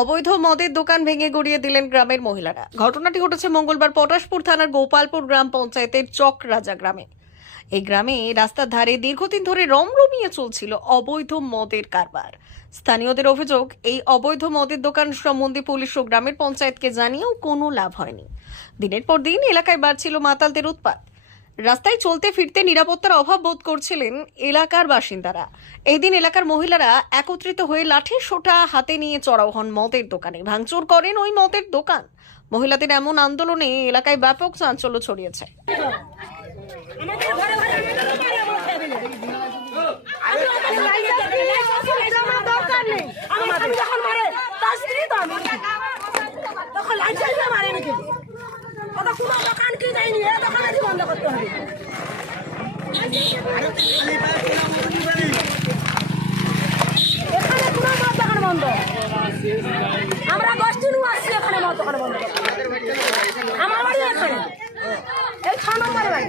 অবৈধ মদের দোকান ভেঙে গড়িয়ে দিলেন গ্রামের মহিলারা। ঘটনাটি ঘটেছে মঙ্গলবার পটাশপুর থানার গোপালপুর গ্রাম পঞ্চায়েতের চক রাজা গ্রামে। এই গ্রামে রাস্তার ধারে দীর্ঘদিন ধরে রমরমিয়ে চলছিল অবৈধ মদের কারবার। স্থানীয়দের অভিযোগ, এই অবৈধ মদের দোকান সম্বন্ধে পুলিশ ও গ্রামের পঞ্চায়েতকে জানিয়েও কোনো লাভ হয়নি। দিনের পর দিন এলাকায় বাড়ছিল মাতালদের উৎপাত। রাস্তায় চলতে ফিরতে নিরাপত্তার অভাব বোধ করছিলেন এলাকার বাসিন্দারা এই দিন এলাকার মহিলারা একত্রিত হয়ে লাঠি সোটা হাতে নিয়ে চড়াও হন মদের দোকানে ভাঙচুর করেন ওই মদের দোকান মহিলাদের এমন আন্দোলনে এলাকায় ব্যাপক চাঞ্চল্য ছড়িয়েছে দোকান কি যায়নি এ দোকানে বন্ধ করতে হবে। এখানে কোনো মদ দোকান বন্ধ। আমরা গোষ্ঠী নু আসছি এখানে মদ দোকান বন্ধ আমার বাড়ি এখানে। এই ছ নম্বরে বাড়ি।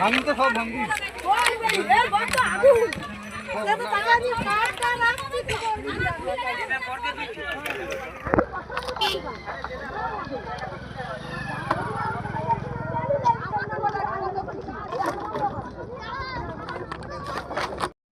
ভাঙতে সব ভাঙবি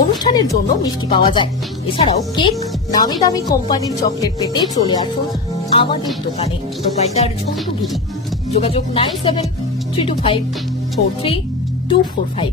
অনুষ্ঠানের জন্য মিষ্টি পাওয়া যায়। এছাড়াও কেক নামি দামি কোম্পানির চকলেট পেতে চলে আসুন আমাদের দোকানে। দোকানটার ঝন্টুগিরি যোগাযোগ nine seven three two five four three two four five.